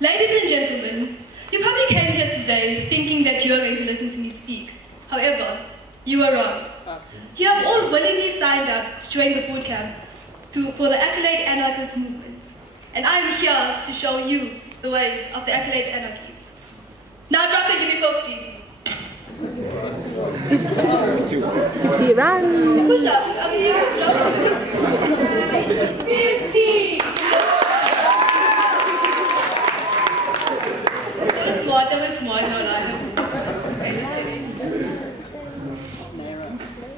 Ladies and gentlemen, you probably came here today thinking that you are going to listen to me speak. However, you are wrong. You have all willingly signed up to join the bootcamp for the Accolade Anarchy Movement. And I am here to show you the ways of the Accolade Anarchy. Now drop it, give me 50. 50 rand. Push-ups, I'm serious, drop it. 50! That was smart, no lie.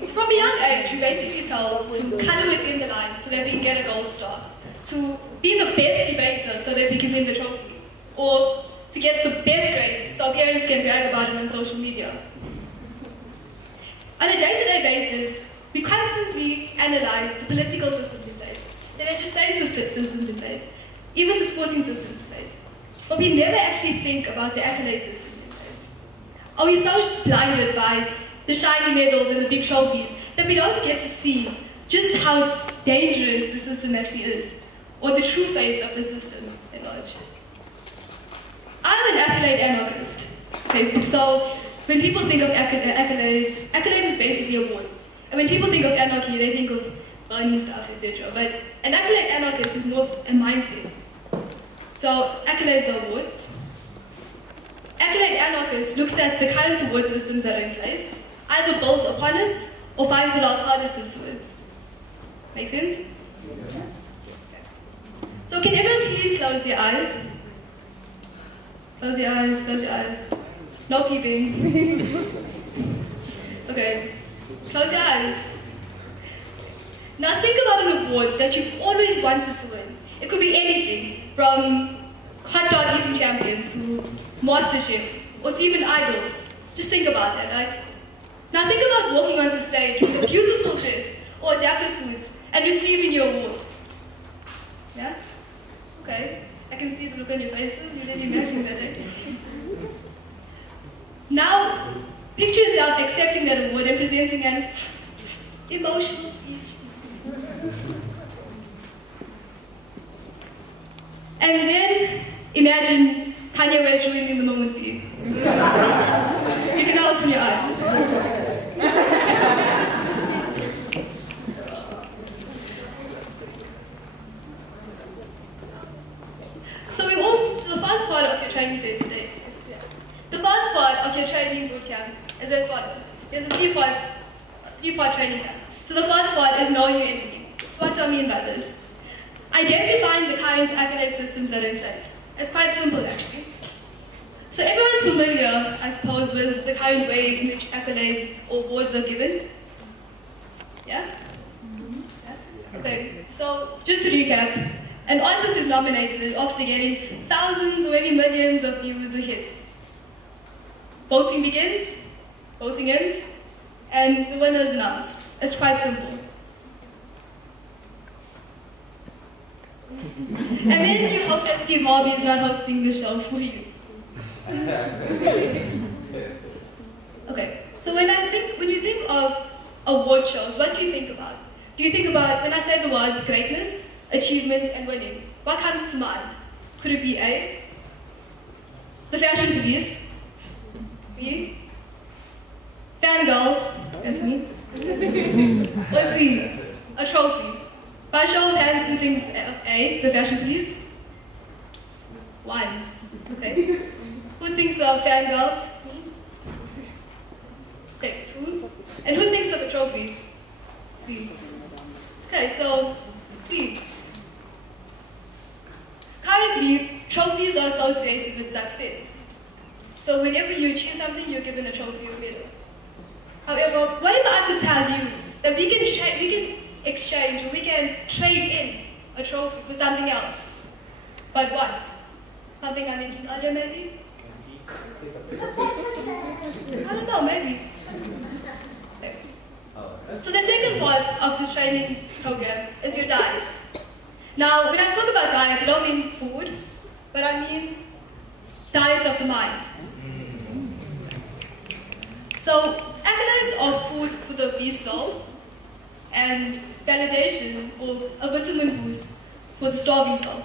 So from a young age, we basically told to colour within the line so that we can get a gold star, to be the best debater so that we can win the trophy, or to get the best grades so parents can brag about it on social media. On a day-to-day basis, we constantly analyse the political systems in place, the legislative systems in place, even the sporting systems in place. But we never actually think about the accolade system in place. Are we so blinded by the shiny medals and the big trophies that we don't get to see just how dangerous the system actually is, or the true face of the system at large? I'm an accolade anarchist. Okay, so when people think of accolades is basically awards. And when people think of anarchy, they think of burning stuff, etc. But an accolade anarchist is more a mindset. So, accolades are awards. Accolade anarchist looks at the current award systems that are in place, either builds upon it or finds an alternative to it. Make sense? Yeah. So can everyone please close their eyes? Close your eyes, close your eyes. No peeping. Okay. Close your eyes. Now think about an award that you've always wanted to win. It could be anything, from hot dog eating champions to MasterChef, or to even idols. Just think about that, right? Now think about walking onto stage with a beautiful dress or a dapper suit and receiving your award. Yeah? Okay. I can see the look on your faces. You're really matching that, right? Now, picture yourself accepting that award and presenting an emotional speech. And then, imagine Kanye West ruining the moment for you. You can now open your eyes. So the first part of your training says today. The first part of your training bootcamp is as follows. There's a three-part training camp. So the first part is knowing your enemy. So what do I mean by this? Identifying the current accolade systems that are in place. It's quite simple, actually. So everyone's familiar, I suppose, with the current way in which accolades or awards are given. Yeah? Yeah? Okay, so just to recap, an artist is nominated after getting thousands or maybe millions of views or hits. Voting begins, voting ends, and the winner is announced. It's quite simple. And then you hope that Steve Harvey is not hosting the show for you. Okay, so when you think of award shows, what do you think about? Do you think about, when I say the words greatness, achievement, and winning, what comes to mind? Could it be A, the fashion police? B, fangirls, that's me. Or C, a trophy? By show of hands, who thinks A, the fashion police? 1. Okay. Who thinks of fangirls? Okay, 2. And who thinks of a trophy? C. Okay, so C. Currently, trophies are associated with success. So whenever you achieve something, you're given a trophy or medal. However, what if I could tell you that we can exchange, or we can trade in a trophy for something else? But what? Something I mentioned earlier, maybe? I don't know, maybe. Okay. So the second part of this training program is your diet. Now, when I talk about diets, I don't mean food, but I mean diets of the mind. So, accolades are food for the beast soul, and validation or a vitamin boost for the starving soul.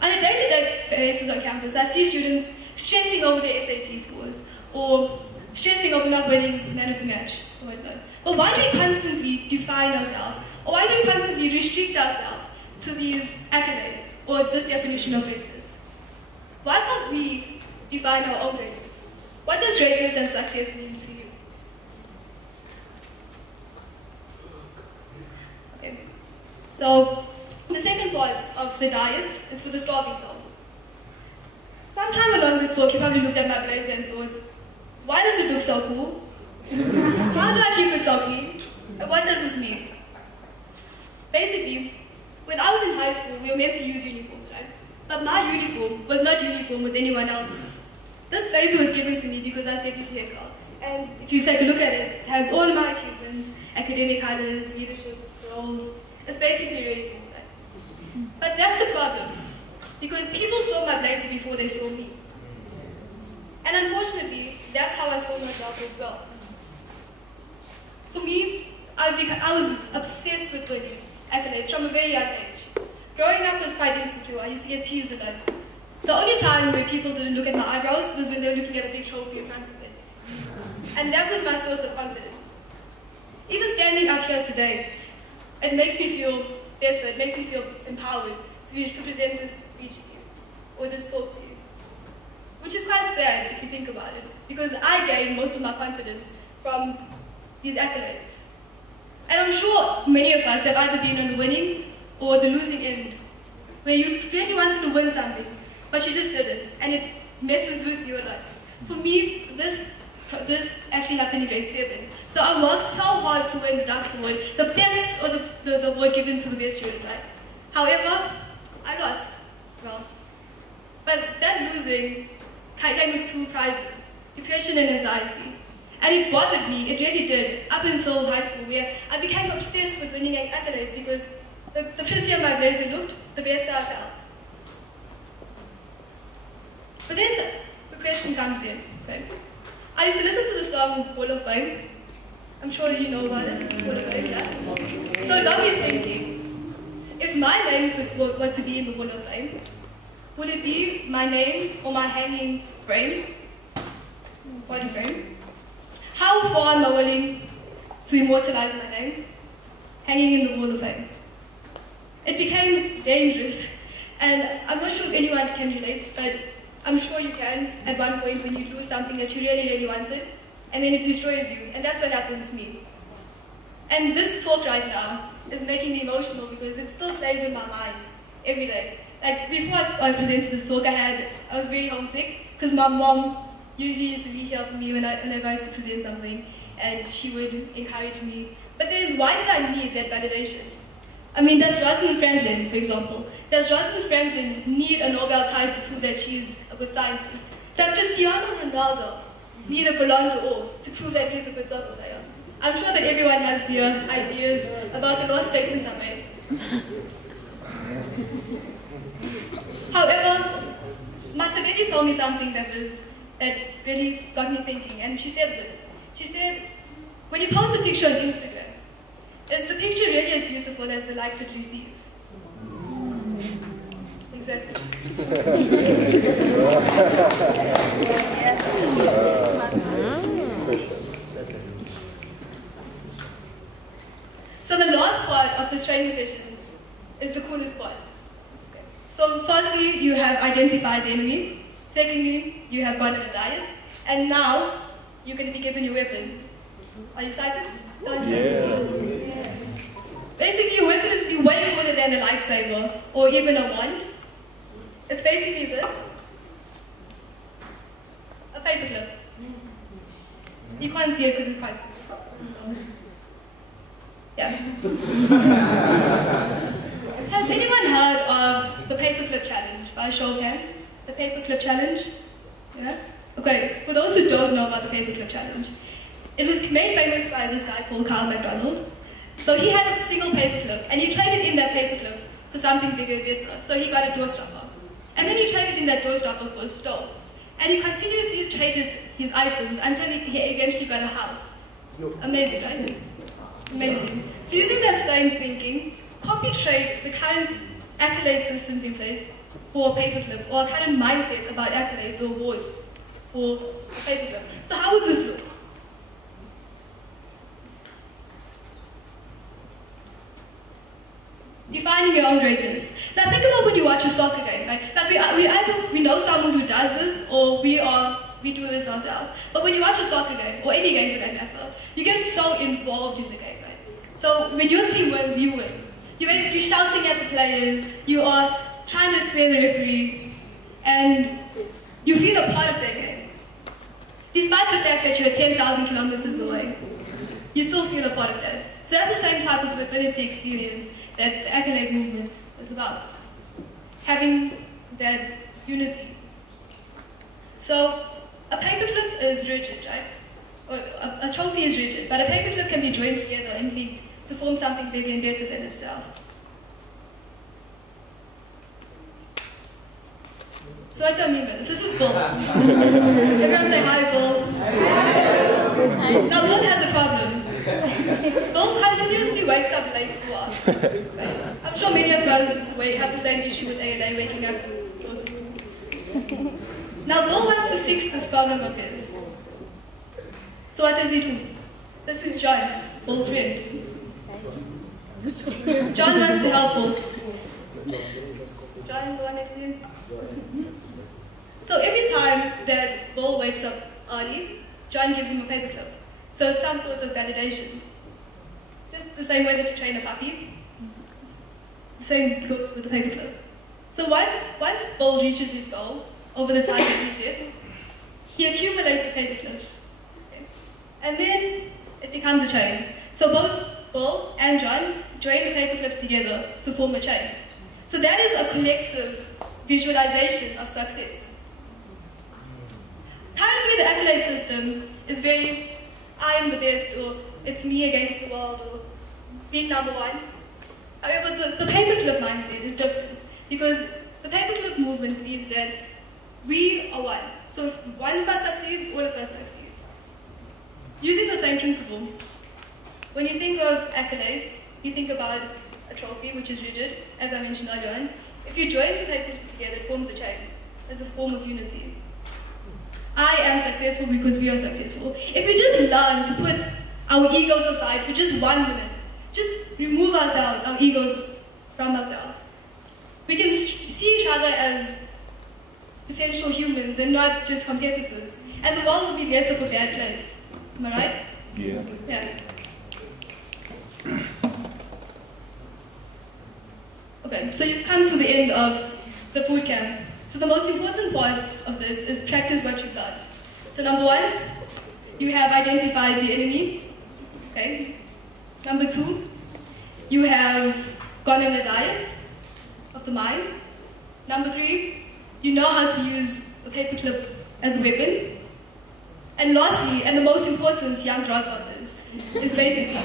On a day-to-day places on campus, I see students stressing over their SAT scores, or stressing over not winning man of the match, or whatnot. But why do we constantly define ourselves, or why do we constantly restrict ourselves to these accolades, or this definition of greatness? Why can't we define our own greatness? What does greatness and success mean to you? Okay. So, the second part of the diet is for the starving soul. Sometime along this talk, you probably looked at my blazer and thought, why does it look so cool? How do I keep it so clean? And what does this mean? Basically, when I was in high school, we were meant to use uniforms, right? But my uniform was not uniform with anyone else's. This blazer was given to me because I was technically a girl. And if you take a look at it, it has all of my achievements, academic colors, leadership roles. It's basically really cool, right? But that's the problem. Because people saw my blazer before they saw me. And unfortunately, that's how I saw myself as well. For me, I was obsessed with winning accolades from a very young age. Growing up was quite insecure. I used to get teased a lot. The only time where people didn't look at my eyebrows was when they were looking at a big trophy in front of me. And that was my source of confidence. Even standing up here today, it makes me feel better, it makes me feel empowered to present this speech to you, or this talk to you. Which is quite sad if you think about it, because I gained most of my confidence from these accolades. And I'm sure many of us have either been on the winning or the losing end, where you really wanted to win something, but you just didn't, and it messes with you a lot. For me, this actually happened in grade 7. So I worked so hard to win the Dux Award, the best, or the award given to the best student, right? However, I lost. Well, but that losing came with 2 prizes, depression and anxiety. And it bothered me, it really did, up until high school, where I became obsessed with winning accolades because the prettier my blazer looked, the better I felt. But then the question comes in, okay? I used to listen to the song Wall of Fame. I'm sure you know about it, Wall of Fame, yeah? So now he's thinking, if my name were to be in the Wall of Fame, would it be my name or my hanging frame, body frame? How far am I willing to immortalize my name, hanging in the Wall of Fame? It became dangerous, and I'm not sure if anyone can relate, but I'm sure you can at one point when you lose something that you really, really wanted, and then it destroys you, and that's what happened to me. And this talk right now is making me emotional because it still plays in my mind every day. Like before I presented this talk, I was very homesick because my mom usually used to be here for me whenever I used to present something, and she would encourage me. But then why did I need that validation? I mean, does Rosalind Franklin, for example, does Rosalind Franklin need a Nobel Prize to prove that she's a good scientist? Does Cristiano Ronaldo need a Ballon d'Or to prove that he's a good soccer player? I'm sure that everyone has their ideas about the last statements I made. However, Matabedi told me something that really got me thinking, and she said this. She said, when you post a picture on Instagram, is the picture really as beautiful as the likes it receives? Exactly. So the last part of this training session is the coolest part. Okay. So firstly, you have identified the enemy. Secondly, you have gone on a diet. And now, you're going to be given your weapon. Are you excited? Yeah. Basically, your weapon is to be way cooler than a lightsaber or even a wand. It's basically this. A paperclip. You can't see it because it's quite small. So, yeah. Has anyone heard of the paperclip challenge by a show of hands? The paperclip challenge? Yeah? Okay, for those who don't know about the paperclip challenge, it was made famous by this guy called Carl McDonald. So he had a single paperclip, and he traded in that paperclip for something bigger and better. So he got a doorstopper. And then he traded in that doorstopper for a stove. And he continuously traded his items until he eventually got a house. Amazing, right? Amazing. So using that same thinking, copy trade the current accolade systems in place for a paperclip, or current mindsets about accolades or awards for a paperclip. So how would this look? Defining your own greatness. Now think about when you watch a soccer game, right? Like we know someone who does this, or we do this ourselves. But when you watch a soccer game, or any game for that matter, you get so involved in the game, right? So when your team wins, you win. You're basically shouting at the players, you are trying to spare the referee, and you feel a part of that game. Despite the fact that you're 10,000 kilometers away, you still feel a part of that. So that's the same type of ability experience that the Accolade movement is about. Having that unity. So a paperclip is rigid, right? Or a trophy is rigid, but a paperclip can be joined together and linked to form something bigger and better than itself. So I don't mean by this. This is Bill. Everyone say hi, Bill. Hi. Now Bill has a problem. Bill continuously wakes up late for us. I'm sure many of us have the same issue with ALA, waking up to go to school. Now Bill wants to fix this problem of his. So what does he do? This is John, Bill's friend. John wants to help Bill. John, the one next to you? So every time that Bill wakes up early, John gives him a paperclip. So it's some sort of validation. Just the same way that you train a puppy. The same goes with the paperclip. So once Bill reaches his goal, over the time that he sets, he accumulates the paperclips. Okay. And then it becomes a chain. So both Bill and John join the paperclips together to form a chain. So that is a collective visualization of success. Currently the accolade system is very, I am the best, or it's me against the world, or being number one. However, the paperclip mindset is different, because the paperclip movement believes that we are one. So if one of us succeeds, all of us succeed. Using the same principle, when you think of accolades, you think about a trophy, which is rigid, as I mentioned earlier on. If you join the paperclips together, it forms a chain as a form of unity. I am successful because we are successful. If we just learn to put our egos aside for just 1 minute, just remove ourselves, our egos from ourselves, we can see each other as potential humans and not just competitors. And the world will be less of a bad place. Am I right? Yeah. Yeah. Okay, so you've come to the end of the bootcamp. So the most important part of this is practice what you've learned. So number 1, you have identified the enemy. Okay. Number 2, you have gone on a diet of the mind. Number 3, you know how to use a paperclip as a weapon. And lastly, and the most important, young grasshoppers, is basically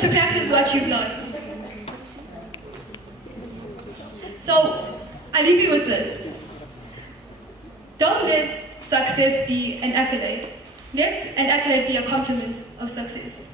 to practice what you've learned. So, I leave you with this. Don't let success be an accolade. Let an accolade be a complement of success.